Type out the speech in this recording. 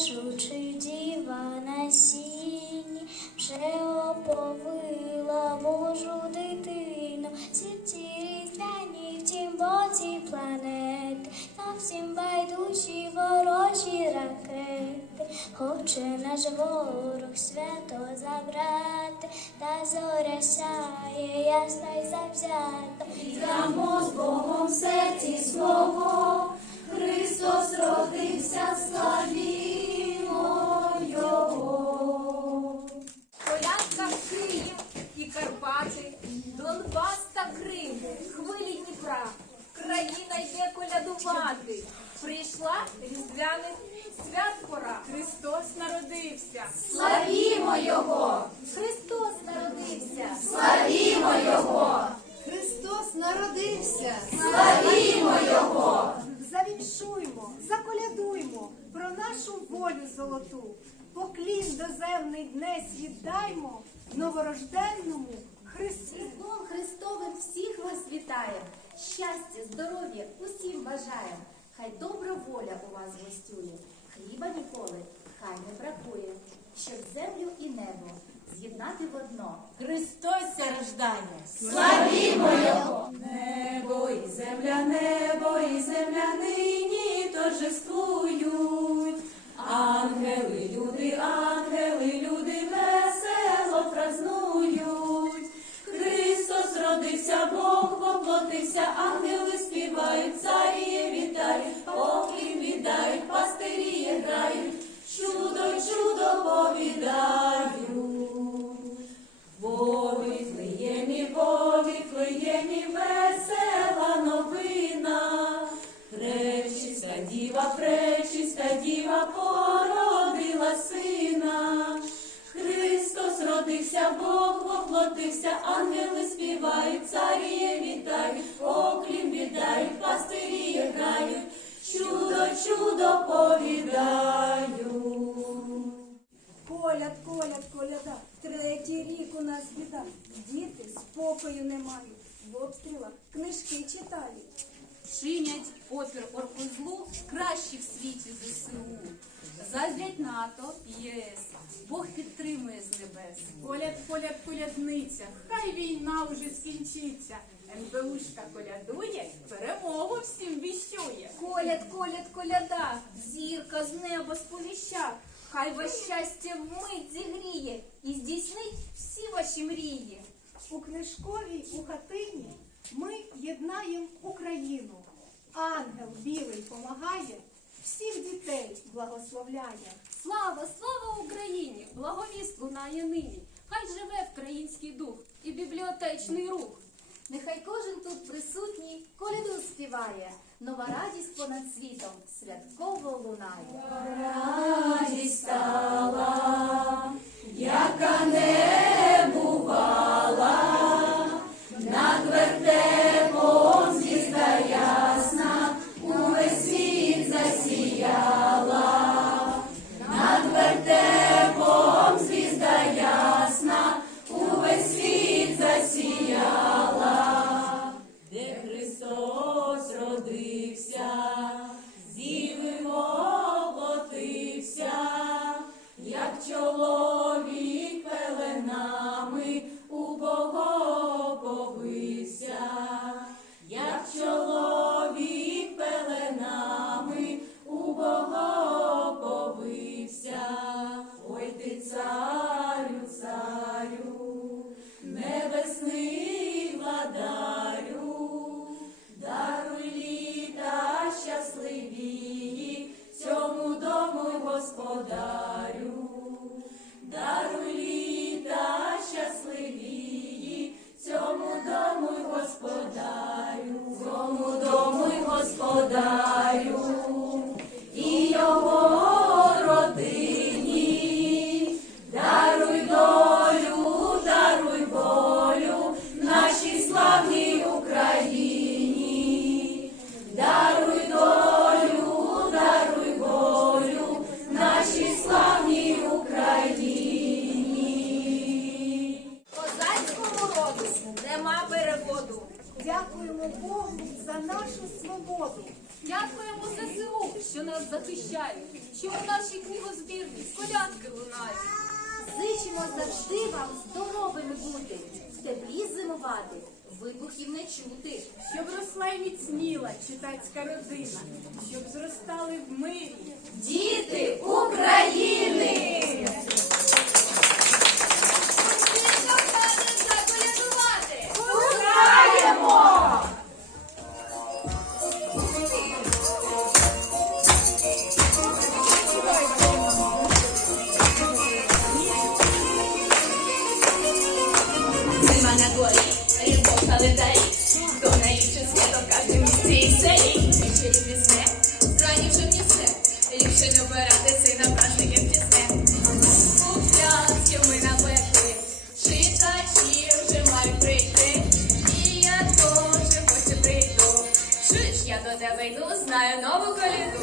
кажучи, діва на сіні, вже оповила Божу дитину, світі різдвяні в тім боці планети, та всім байдужі ворожі ракети, хоче наш ворог свято забрати, та зоря сяє ясна й завзята. Йдемо з Богом в серці свого, Христос родився, славімо різдвяних свят пора. Христос народився. Славімо Його! Христос народився. Славімо Його! Христос народився. Славімо Його! Завіншуймо, заколядуймо про нашу волю золоту. Поклін доземний днес віддаймо новорожденному Христу. Христовим всіх вас вітає. Щастя, здоров'я усім бажає. Хай добра воля у вас гостює. Хліба ніколи хай не бракує, щоб землю і небо з'єднати в одно. Христос рождає. Славімо Його! Чудо повідають. Коляд, коляд, коляда. Третій рік у нас біда. Діти спокою не мають. В обстрілах книжки читають. Чинять опір орку злу кращі в світі ЗСУ. Заздрять НАТО, ЄС. Бог підтримує з небес. Коляд, коляд, колядниця. Хай війна уже скінчиться. НБУшка колядує, перемогу всім віщує. Коляд, коляд, коляда, зірка з неба сповіща. Хай вас щастя вмить зігріє і здійснить всі ваші мрії. У книжковій у хатині ми єднаємо Україну. Ангел білий помагає, всіх дітей благословляє. Слава, слава Україні! Благовіст лунає нині. Хай живе український дух і бібліотечний рух. Нехай кожен тут присутній коляду співає, нова радість понад світом святково лунає. нашу свободу. Дякуємо за ЗСУ, що нас захищають, що у нашій книгозбірні колядки лунають. Зичимо завжди вам здоровими бути, в теплі зимувати, вибухів не чути, щоб росла і міцніла читацька родина, щоб зростали в мирі. Діти України! На дворі, різдво в календарі, хто найліпше свято в кожному місці і селі. Вечері пісне, зрані вже пісне, ліпше не обирати сина праздників пісне. Куплятків ми напекли, читачі вже мають прийти, і я теж хочу прийду. Чуєш, я до тебе йду, знаю нову коліду.